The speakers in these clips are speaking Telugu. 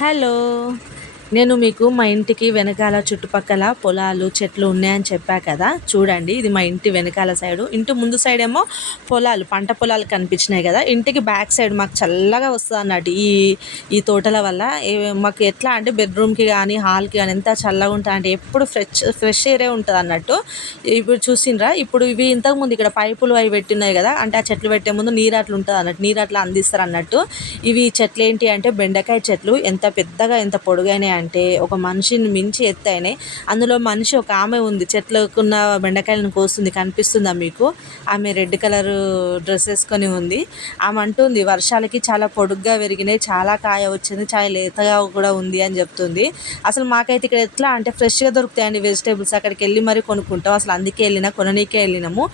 హలో. నేను మీకు మా ఇంటికి వెనకాల చుట్టుపక్కల పొలాలు చెట్లు ఉన్నాయని చెప్పా కదా, చూడండి ఇది మా ఇంటి వెనకాల సైడు. ఇంటి ముందు సైడ్ ఏమో పొలాలు, పంట పొలాలు కనిపించినాయి కదా, ఇంటికి బ్యాక్ సైడ్ మాకు చల్లగా వస్తుంది అన్నట్టు ఈ తోటల వల్ల. మాకు ఎట్లా అంటే బెడ్రూమ్కి కానీ హాల్కి కానీ ఎంత చల్లగా ఉంటుంది అంటే ఎప్పుడు ఫ్రెష్ ఎయిరే ఉంటుంది అన్నట్టు. ఇప్పుడు చూసిండ్రా, ఇప్పుడు ఇవి ఇంతకుముందు ఇక్కడ పైపులు అవి పెట్టినాయి కదా, అంటే ఆ చెట్లు పెట్టే ముందు నీరు అట్లా ఉంటుంది అన్నట్టు, నీరు అట్లా అందిస్తారు అన్నట్టు. ఇవి చెట్లు ఏంటి అంటే బెండకాయ చెట్లు. ఎంత పెద్దగా ఎంత పొడుగైనాయి అంటే ఒక మనిషిని మించి ఎత్తైనాయి. అందులో మనిషి ఒక ఆమె ఉంది, చెట్లకున్న బెండకాయలను కోస్తుంది, కనిపిస్తుందా మీకు? ఆమె రెడ్ కలర్ డ్రెస్ వేసుకొని ఉంది. ఆమె అంటుంది వర్షాలకి చాలా పొడుగ్గా పెరిగినాయి, చాలా కాయ వచ్చింది, చాలా లేతగా కూడా ఉంది అని చెప్తుంది. అసలు మాకైతే ఇక్కడ ఎట్లా అంటే ఫ్రెష్గా దొరుకుతాయండి వెజిటేబుల్స్. అక్కడికి వెళ్ళి మరీ కొనుక్కుంటాం. అసలు అందుకే కొననీకే వెళ్ళినాము.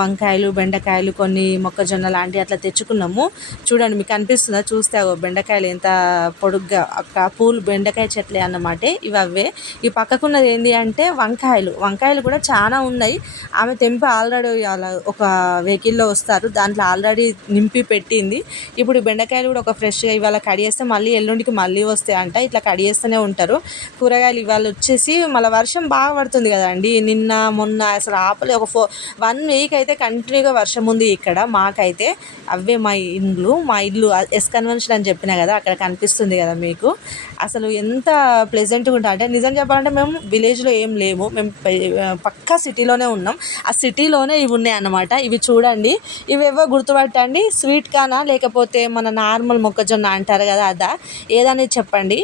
వంకాయలు, బెండకాయలు, కొన్ని మొక్కజొన్న లాంటివి అట్లా తెచ్చుకున్నాము. చూడండి మీకు కనిపిస్తుందా? చూస్తే బెండకాయలు ఎంత పొడుగ్గా, పూలు బెండకాయ చెట్లే అన్నమాట ఇవి. అవే ఈ పక్కకున్నది ఏంటి అంటే వంకాయలు కూడా చాలా ఉన్నాయి. ఆమె తెంపి ఆల్రెడీ ఒక వెహికల్లో వస్తారు, దాంట్లో ఆల్రెడీ నింపి పెట్టింది. ఇప్పుడు బెండకాయలు కూడా ఒక ఫ్రెష్గా ఇవాళ కడిగేస్తే మళ్ళీ ఎల్లుండికి మళ్ళీ వస్తాయి అంట. ఇట్లా కడిగేస్తూనే ఉంటారు కూరగాయలు. ఇవాళ వచ్చేసి మళ్ళీ వర్షం బాగా పడుతుంది కదండి, నిన్న మొన్న అసలు ఆపలే. 1 వీక్ అయితే కంటిన్యూగా వర్షం ఉంది ఇక్కడ మాకైతే. అవే మా ఇల్లు ఎస్ కన్వెన్షన్ అని చెప్పినా కదా, అక్కడ కనిపిస్తుంది కదా మీకు. అసలు ఎంత ప్లెజెంట్గా ఉంటుంది అంటే, నిజం చెప్పాలంటే మేము విలేజ్లో ఏం లేము, మేము పక్కా సిటీలోనే ఉన్నాం. ఆ సిటీలోనే ఇవి ఉన్నాయి అన్నమాట. ఇవి చూడండి, ఇవేవో గుర్తుపట్టండి. స్వీట్ కార్నా లేకపోతే మన నార్మల్ మొక్కజొన్న అంటారు కదా, అదా ఏదనేది చెప్పండి.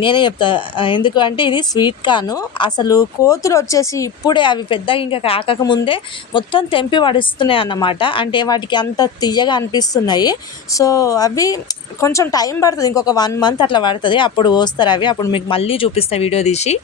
నేనే చెప్తా. ఎందుకు అంటే ఇది స్వీట్ కార్న్. అసలు కోతులు వచ్చేసి ఇప్పుడే అవి పెద్దగా ఇంకా కాకముందే మొత్తం తెంపి పడిస్తున్నాయి అన్నమాట. అంటే వాటికి అంత తియ్యగా అనిపిస్తున్నాయి. సో అవి కొంచెం టైం పడుతుంది, ఇంకొక 1 మంత్ అట్లా పడుతుంది, అప్పుడు కోస్తారు అవి. అప్పుడు మీకు మళ్ళీ చూపిస్తాను వీడియో తీసి.